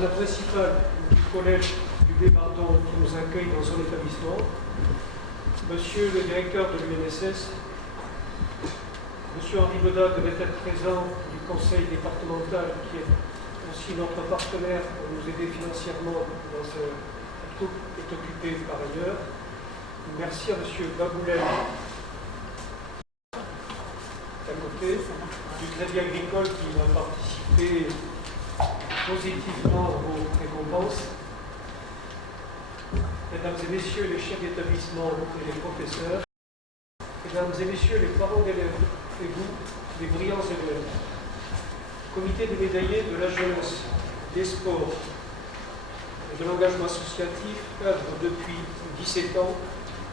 Madame la principale du collège du Bévardon qui nous accueille dans son établissement, Monsieur le directeur de l'UNSS, Monsieur Henri Bedat devait être présent du conseil départemental qui est aussi notre partenaire pour nous aider financièrement dans ce tout est occupé par ailleurs. Merci à Monsieur Baboulel à côté du Crédit Agricole qui va participer positivement aux récompenses. Mesdames et messieurs les chefs d'établissement et les professeurs, mesdames et messieurs les parents d'élèves et vous, les brillants élèves, comité des médaillés de la jeunesse, des sports et de l'engagement associatif œuvre depuis 17 ans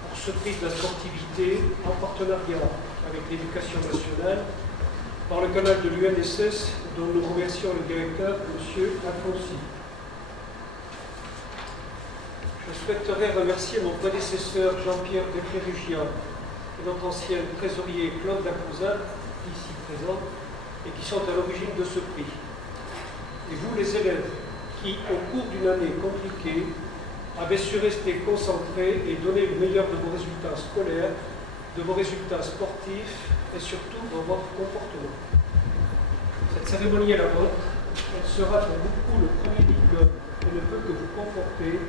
pour ce prix de la sportivité en partenariat avec l'éducation nationale par le canal de l'UNSS dont nous remercions le directeur, M. Alfonsi. Je souhaiterais remercier mon prédécesseur Jean-Pierre Desclérigian et notre ancien trésorier Claude Lacousin, ici présent, et qui sont à l'origine de ce prix. Et vous, les élèves, qui, au cours d'une année compliquée, avez su rester concentrés et donner le meilleur de vos résultats scolaires, de vos résultats sportifs et surtout dans votre comportement. Cette cérémonie est la vôtre. Elle sera pour beaucoup le premier diplôme et ne peut que vous conforter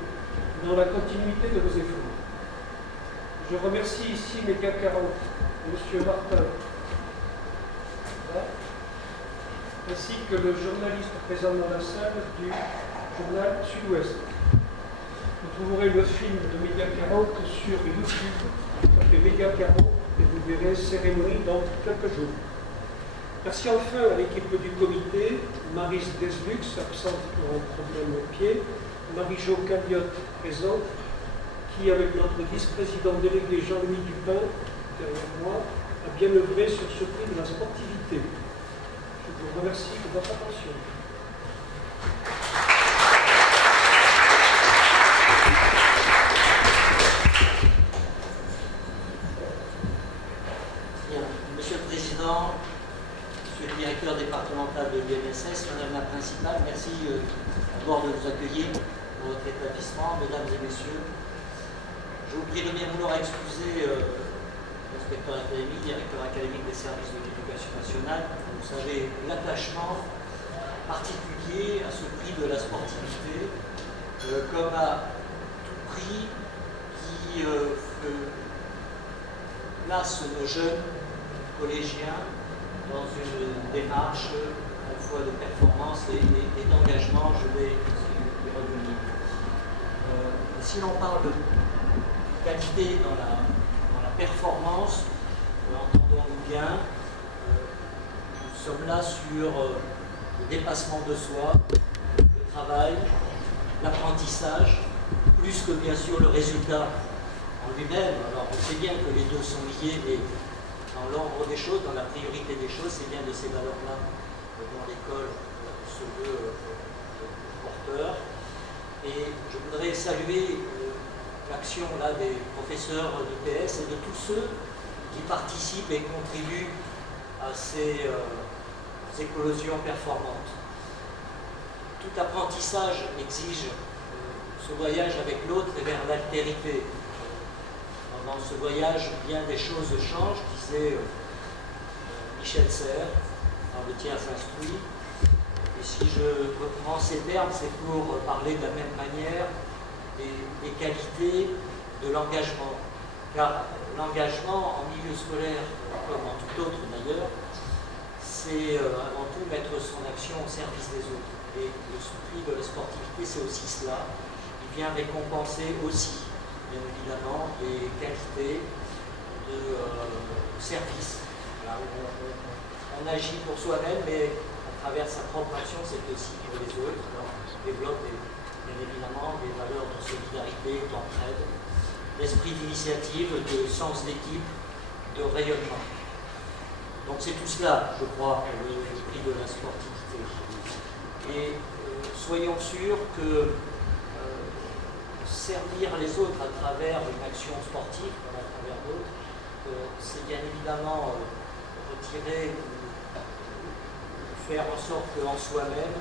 dans la continuité de vos efforts. Je remercie ici mes gars 40, M. Martin, ainsi que le journaliste présent dans la salle du journal Sud-Ouest. Vous trouverez le film de Média 40 sur YouTube, ça fait Média 40, et vous verrez cérémonie dans quelques jours. Merci enfin à l'équipe du comité, Maryse Deslux, absente pour un problème au pied, Marie-Jo Calliotte, présente, qui, avec notre vice-président délégué Jean-Louis Dupin, derrière moi, a bien œuvré sur ce prix de la sportivité. Je vous remercie de votre attention. Bien. Monsieur le Président, Monsieur le Directeur départemental de l'UNSS, Madame la Principale, merci d'abord de nous accueillir dans votre établissement, Mesdames et Messieurs. Je vous prie de bien vouloir excuser l'inspecteur académique, directeur académique des services de l'éducation nationale. Vous savez, l'attachement particulier à ce prix de la sportivité, comme à tout prix qui place nos jeunes collégiens dans une démarche à la fois de performance et d'engagement. Je vais y revenir. Si l'on parle de qualité dans la performance, entendons-nous bien, nous sommes là sur le dépassement de soi, le travail, l'apprentissage, plus que bien sûr le résultat en lui-même. Alors on sait bien que les deux sont liés, mais dans l'ordre des choses, dans la priorité des choses, c'est bien de ces valeurs-là dont l'école se veut porteur. Et je voudrais saluer l'action là des professeurs d'EPS et de tous ceux qui participent et contribuent à ces éclosions performantes. Tout apprentissage exige ce voyage avec l'autre et vers l'altérité. Dans ce voyage, bien des choses changent, disait Michel Serres, dans Le tiers s'instruit. Et si je reprends ces termes, c'est pour parler de la même manière des qualités de l'engagement. Car l'engagement en milieu scolaire, comme en tout autre d'ailleurs, c'est avant tout mettre son action au service des autres. Et le prix de la sportivité, c'est aussi cela. Il vient récompenser aussi, bien évidemment, des qualités de service. Là, on agit pour soi-même, mais à travers sa propre action, c'est aussi pour les autres. Alors, on développe bien évidemment des valeurs de solidarité, d'entraide, d'esprit d'initiative, de sens d'équipe, de rayonnement. Donc c'est tout cela, je crois, le prix de la sportivité. Et soyons sûrs que servir les autres à travers une action sportive, comme à travers d'autres, c'est bien évidemment retirer ou faire en sorte qu'en soi-même,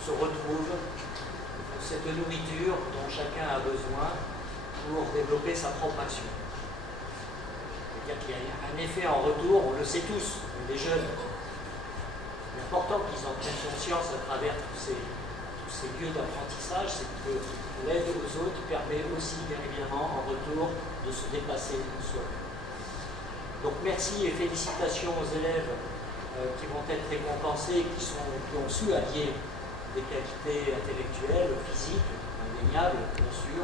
se retrouvent cette nourriture dont chacun a besoin pour développer sa propre action. C'est-à-dire qu'il y a un effet en retour, on le sait tous, les jeunes. C'est important qu'ils en prennent conscience à travers tous ces lieux d'apprentissage, c'est que l'aide aux autres permet aussi, bien évidemment, en retour, de se dépasser soi-même. Donc merci et félicitations aux élèves qui vont être récompensés, qui ont su allier des qualités intellectuelles, physiques, indéniables, bien sûr,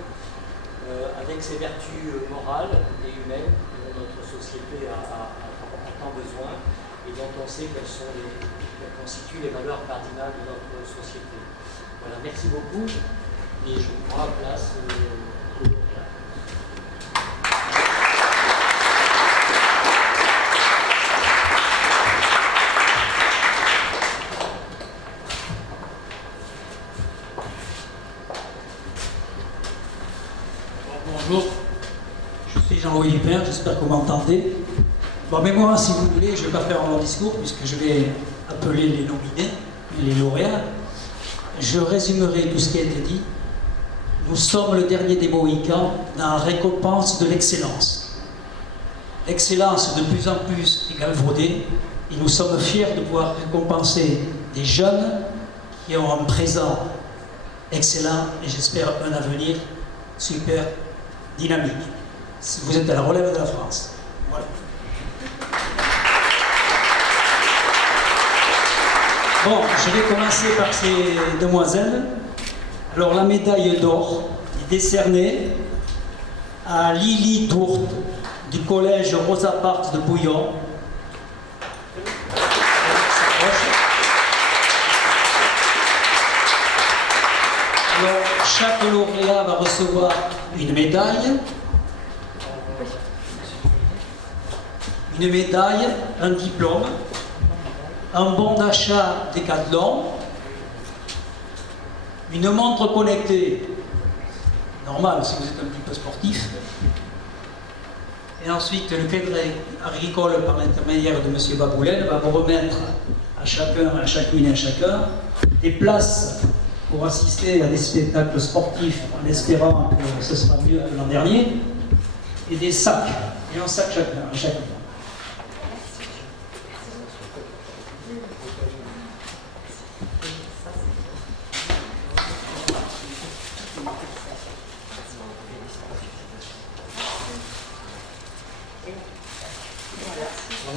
avec ces vertus morales et humaines dont notre société a tant besoin et dont on sait qu'elles constituent les valeurs cardinales de notre société. Voilà, merci beaucoup et je vous prends la place. Bonjour, je suis Jean-Louis Lupin, j'espère que vous m'entendez. Bon, mais moi, si vous voulez, je ne vais pas faire un long discours puisque je vais appeler les nominés, les lauréats. Je résumerai tout ce qui a été dit. Nous sommes le dernier des Mohicans dans la récompense de l'excellence. L'excellence de plus en plus est galvaudée et nous sommes fiers de pouvoir récompenser des jeunes qui ont un présent excellent et j'espère un avenir super dynamique. Si vous êtes à la relève de la France. Voilà. Bon, je vais commencer par ces demoiselles. Alors, la médaille d'or est décernée à Lily Tourte du collège Rosa Parks de Bouillon. Alors, chaque lauréat va recevoir une médaille, un diplôme, un bon d'achat Décathlon, une montre connectée, normale si vous êtes un petit peu sportif, et ensuite le Crédit Agricole, par l'intermédiaire de M. Baboulène, va vous remettre à chacun, à chacune et à chacun des places pour assister à des spectacles sportifs en espérant que ce sera mieux que l'an dernier, et des sacs, et un sac chacun.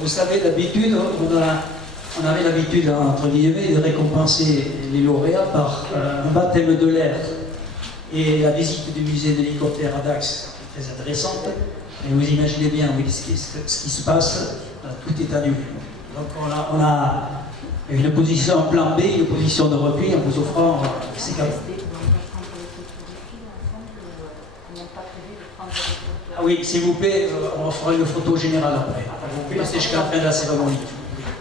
Vous savez, d'habitude, on avait l'habitude, entre guillemets, de récompenser les lauréats par un baptême de l'air et la visite du musée de l'hélicoptère à Dax, qui est très intéressante. Et vous imaginez bien oui, ce qui se passe, tout est annulé. Donc on a une position en plan B, une position de repli en vous offrant ces cadeaux. Ah oui, s'il vous plaît, on fera une photo générale après. Vous pouvez rester jusqu'à la fin de la cérémonie.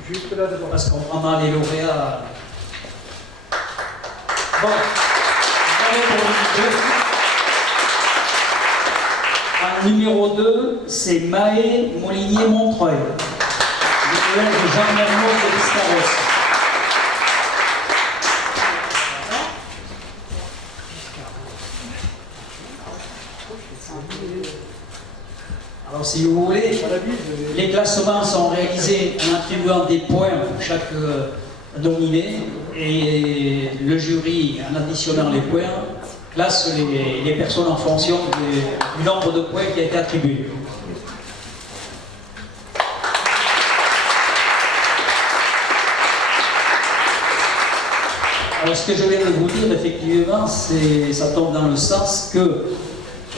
Juste là devant. Parce qu'on prendra les lauréats. Bon, allez pour le numéro 2, c'est Maë Molinier-Montreuil, le collège de Jean Mermoz de Biscarrosse. Alors, si vous voulez, les classements sont réalisés en attribuant des points pour chaque nominé et le jury, en additionnant les points, classe les personnes en fonction du nombre de points qui a été attribué. Alors, ce que je viens de vous dire, effectivement, ça tombe dans le sens que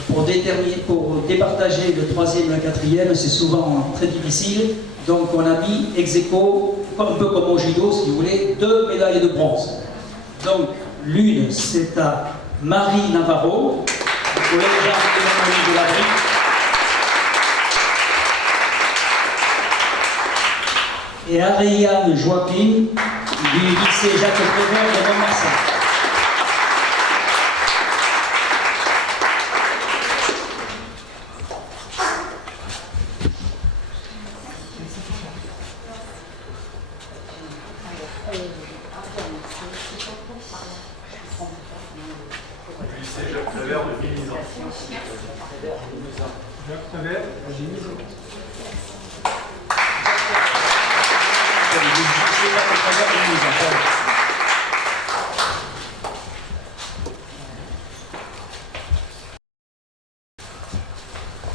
pour départager le troisième et le quatrième, c'est souvent très difficile. Donc on a mis ex aequo, un peu comme au judo, si vous voulez, 2 médailles de bronze. Donc l'une, c'est à Marie Navarro, du collège Jean-Emmanuel de la Brique. Et Ariane Joaquin, du lycée Jacques Prévert de Montmarsan. Lycée Jacques Prévert de Villisan. Jacques Prévert, Génisson.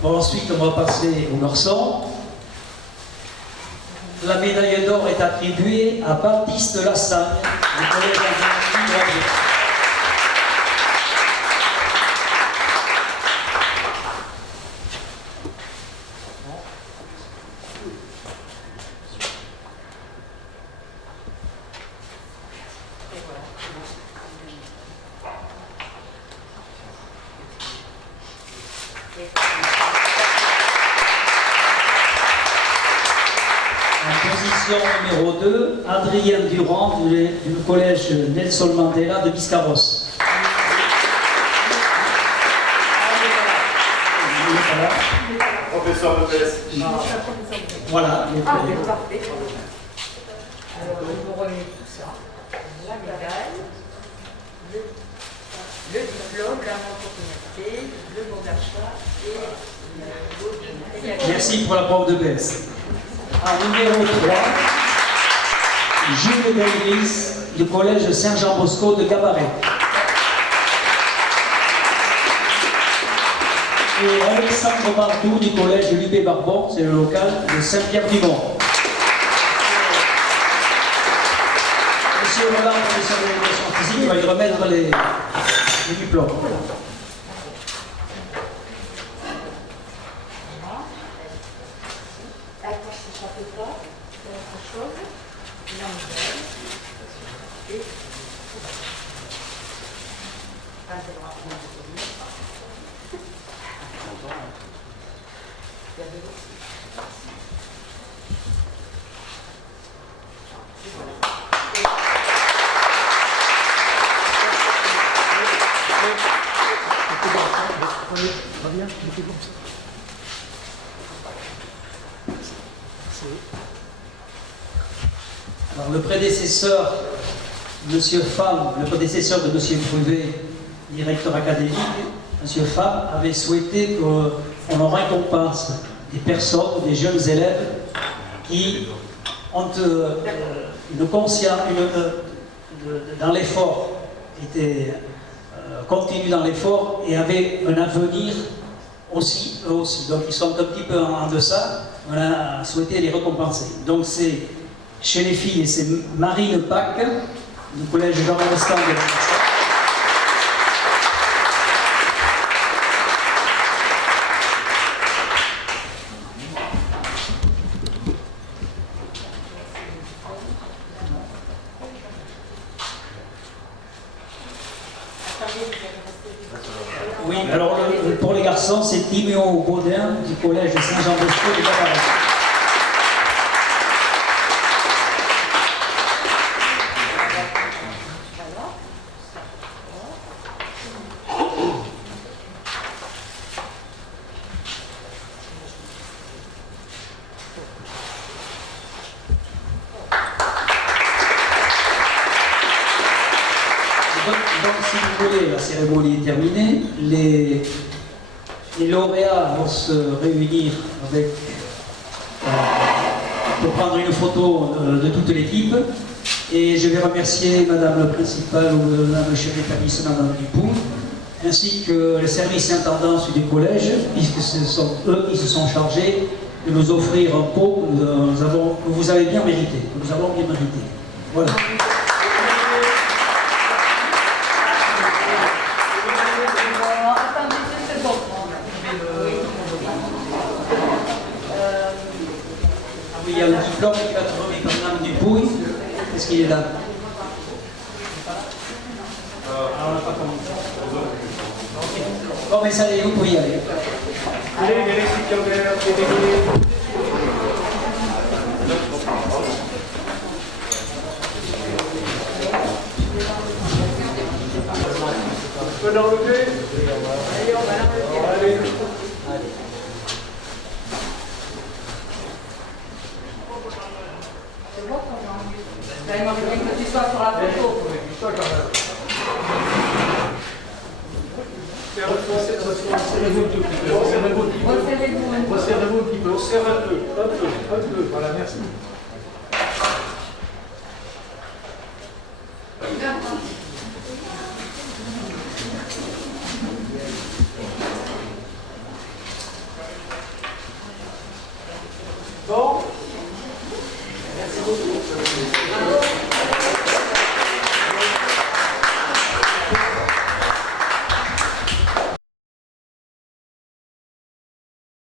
Bon, ensuite, on va passer aux garçons. La médaille d'or est attribuée à Baptiste Lassagne, du collège d'ingénierie Gravier. En position numéro 2, Adrien Durand du collège Nelson Mandela de Biscarrosse. Professeur de PS. Voilà. Ah, mais parfait. Alors, je vous remets tout ça. La médaille, le diplôme, la mention, le bon d'achat et le... Merci pour la prof de baisse. En numéro 3, Jules Davis du collège Saint-Jean-Bosco de Cabaret. Et Alexandre Bardou du collège Lubé Barbon, c'est le local de Saint-Pierre-du-Mont. Monsieur Roland, professeur d'éducation physique, va y remettre les diplômes. Attends, ça ne s'appelle pas, c'est autre chose. L'angèle. Et... Ah, c'est le rapport. Il y a de l'eau. Alors, le prédécesseur, Monsieur Pham, le prédécesseur de Monsieur Pruvet, directeur académique, Monsieur Pham avait souhaité qu'on en récompense des personnes, des jeunes élèves qui ont une conscience, dans l'effort, étaient continus dans l'effort et avaient un avenir aussi, eux aussi. Donc ils sont un petit peu en deçà, on a souhaité les récompenser. Donc c'est chez les filles, c'est Marine Pack, du collège Jean-Rostand de la Oui, alors pour les garçons, c'est Timéo Baudin du collège Saint-Jean-Bosco de Cabaret. Donc, si vous voulez, la cérémonie est terminée. Les lauréats vont se réunir avec, pour prendre une photo de toute l'équipe. Et je vais remercier Madame le principal ou Madame le chef d'établissement du Pou, ainsi que le service intendance du collège, puisque ce sont eux qui se sont chargés de nous offrir un pot que vous avez bien mérité, que nous avons bien mérité. Voilà. Oui, il y a le diplôme qui va être remis par Madame Dupouille. Est-ce qu'il est là? On n'a pas commencé. Bon, mais ça y est, vous pouvez y aller. Allez, les récipiendaires, on peut l'enlever? Allez, on va l'enlever. Allez. Vous allez m'enlever que tu sois sur la photo. ça quand même. Resserrez-vous un tout petit peu. Resserrez-vous un petit peu. Resserrez-vous un petit peu. On serre un peu, un peu, un peu. Voilà, merci.